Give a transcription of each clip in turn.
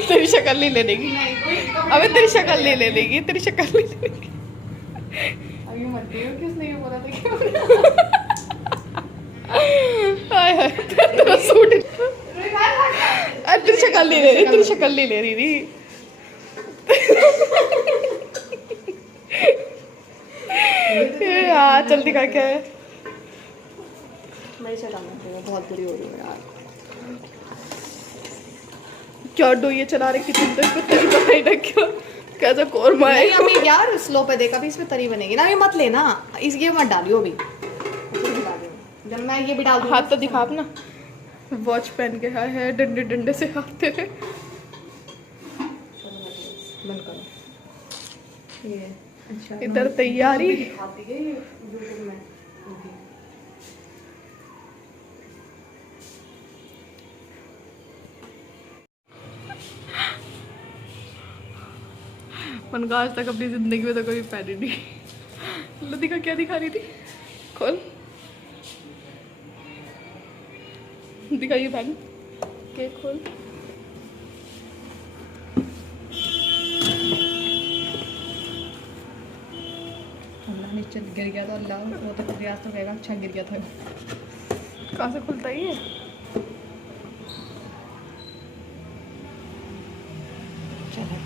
तेरी शक्ल नहीं ले लेगी। अबे तेरी शक्ल नहीं ले लेगी, तेरी शक्ल नहीं ले लेगी। अभी मत दियो, किसने ये बोला था कि हाय हाय तेरा सूट। अरे तेरी शक्ल नहीं ले रही, तेरी शक्ल नहीं ले रही थी। यार जल्दी का क्या है? नहीं चलाना चाहिए, बहुत बुरी हो रही है यार। क्या डोइये चला रहे किचन तक पे तरी बनाई ना क्या? कैसा कोरमा है? नहीं अभी यार स्लो पे देखा, अभी इसमें तरी बनेगी ना, ये मत लेना, इस ये मत डालियो अभी। जब मैं ये भी डाल दूँ हाथ तो दिखा अपना। वॉच पहन के है डंडे डंडे से हाथ तेरे। बंद करो ये। अच्छा इधर तैयारी। दिखाती है ये यूट्यूब में। मन का आज तक अपनी जिंदगी में तो कभी पहनी नहीं। लतिका क्या दिखा रही थी? खोल दिखाइए पहन के, खोल। अल्लाह नीचे गिर गया था, अल्लाह वो तो रियाज तो कहेगा अच्छा गिर गया था। कहाँ से खुलता ही है? चलो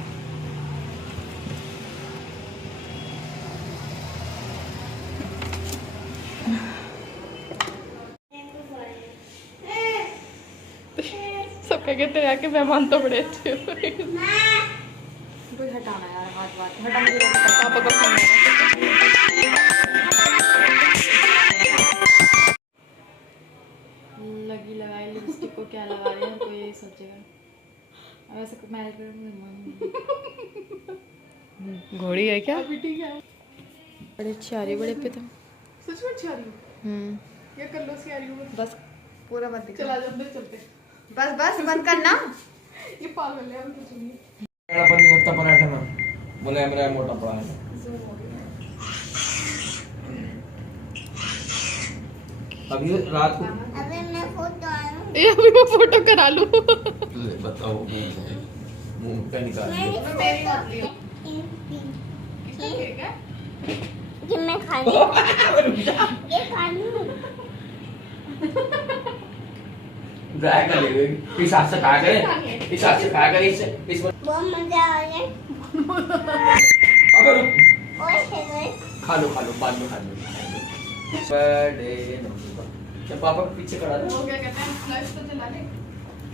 सब क्या कहते हैं कि मेहमान तो बड़े अच्छे हो। कोई हटाना यार, हाथ हटा, मुझे रोटी का पापा का फोन आ रहा है। लगी लगाई लिपस्टिक को क्या लगा रही है, कोई यही सोचेगा। वैसे मैरिज पर घोड़ी है क्या? अभी ठीक है। बड़े अच्छी आ रही है, बड़े पे तुम। सच में अच्छी आ रही हो या कर लो सी आ रही हो? बस पूरा मत दिखा। चला जा अंदर चलते। बस बस बंद करना। ये पागल है, अब कुछ नहीं। मेरा पर नहीं होता पराठे में, बोले मेरा मोटा पड़ा है। अभी रात को ये अभी मैं फोटो करा लूं। ले बताओ मुंह पे निकाल दो। मेरी मत लियो। किसका केक है? ये मैं खानी ये खानी ड्राई कर ले इस हाथ से खा कर, इस हाथ से खा कर, इस बहुत मजा आ रहा है। अबे रुक, ओए हेलो खा लो बाद में खा लो। बर्थडे क्या पापा के पीछे खड़ा था? वो क्या कहते हैं, फ्लैश तो चला ले।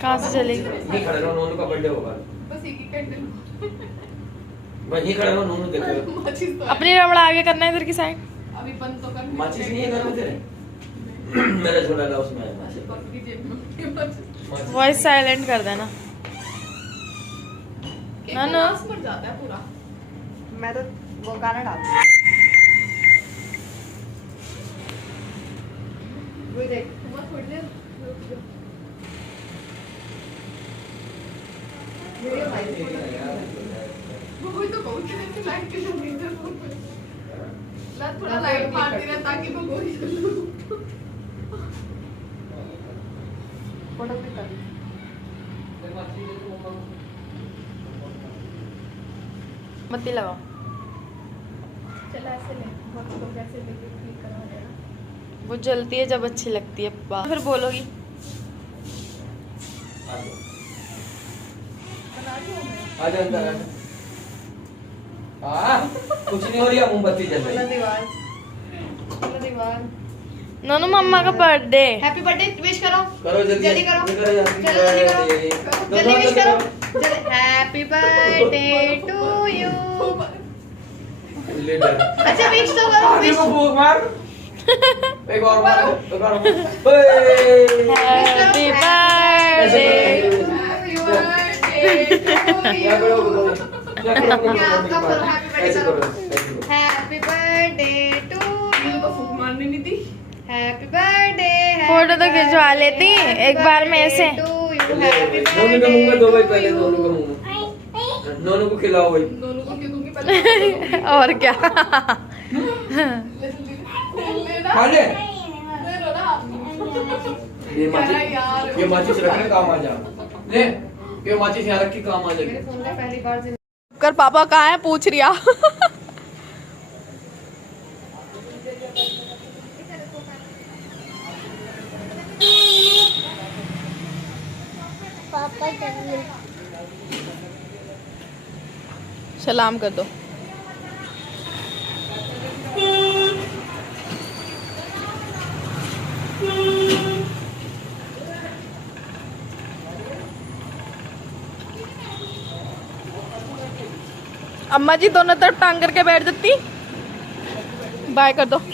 कहाँ से चलेगी? नहीं खड़े रहो, नोनू का बर्थडे होगा। बस एक ही कैंडल। वहीं खड़े रहो, नोनू देख रहे हो। माचिस तो है। अपनी रबड़ा आगे करना है इधर की साइड। अभी बंद तो कर। माचिस नहीं है घर में तेरे? मेरा छोटा था उसमें माचिस। पकड़ी जेब में माचिस। वॉइस साइलेंट कर देना। केक ना, का ना। नाश मर जाता है पूरा। मैं तो वो गाना डालती हूँ। वो देख मत थोड़ी देर रुक जाओ। वीडियो भाई वो तो बहुत देर से लाइट के जल रही है। ला थोड़ा लाइट मारती रहे ताकि वो गोली जले। फोटो क्लिक कर। मत्ती लगाओ। चला ऐसे ले, बहुत लोग ऐसे लेके क्लिक करा देना। वो जलती है जब अच्छी लगती है। फिर बोलोगी बना रही हूँ मैं। आजा अंदर आजा। हाँ कुछ नहीं हो रही है, मोमबत्ती जल रही है। दीवार नोनू मम्मा का बर्थडे। हैप्पी बर्थडे विश करो। करो जल्दी जल्दी करो। जल्दी करो जल्दी विश करो। Happy birthday to you. अच्छा विश तो करो। विश मार एक और मार, एक और मार। Happy birthday. क्या करो हैप्पी बर्थडे टू यू। मारनी नहीं थी। Happy birthday. फोटो तो खिंचवा लेती एक बार में ऐसे। नोनू के मुंह में दो भाई, पहले नोनू के मुंह में। नोनू को खिलाओ भाई। दोनों को क्यों दूंगी पहले? और क्या? खा ले। ले लो ना। ये माचिस रखने काम आ जा। ले ये माचिस यहाँ रख के काम आ मेरे जाएगी। सुन ले पहली बार कर पापा कहाँ है पूछ रिया। पापा चलिए सलाम कर दो। अम्मा जी दोनों तरफ टांग करके बैठ जाती। बाय कर दो। बाय।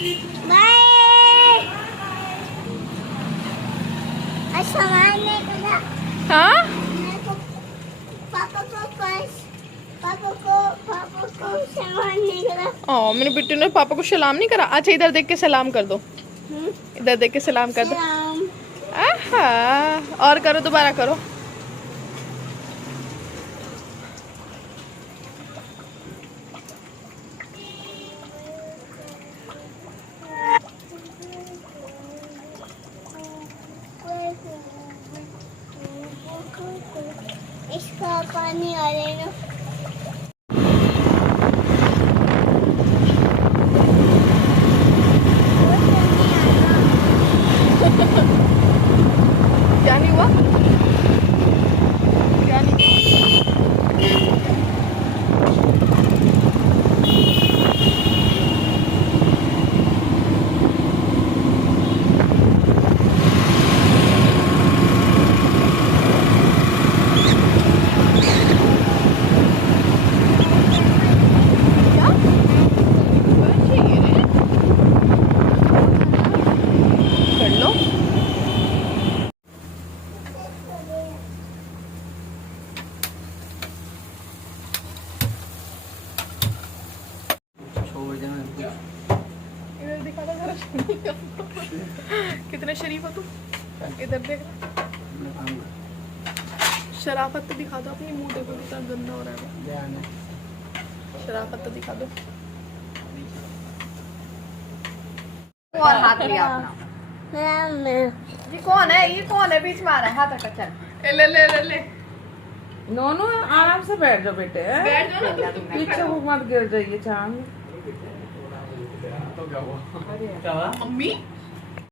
सामान नहीं करा हाँ पापा को सामान नहीं करा। ओ मेरी बिट्टू ने पापा को सलाम नहीं करा। अच्छा इधर देख के सलाम कर दो। इधर देख के सलाम कर दो। सलाम। आहा और करो दोबारा करो। इसका पानी आ रहेगा। क्या नहीं हुआ? क्या नहीं हुआ? कर लो। इधर दिखा दो जरा। कितने शरीफ हो तुम। इधर देख। शराफत तो दिखा दो अपनी। मुंह देखो कितना गंदा हो रहा है। शराफत तो दिखा दो। और हाथ लिया अपना। ये कौन है बीच में आ रहा है। हाथ हटा चल। ले ले ले ले। नोनू आराम से बैठ जाओ बेटे। बैठ जाओ ना तुम। पीछे को मत गिर जाइए चांद। तो क्या हुआ? क्या हुआ? मम्मी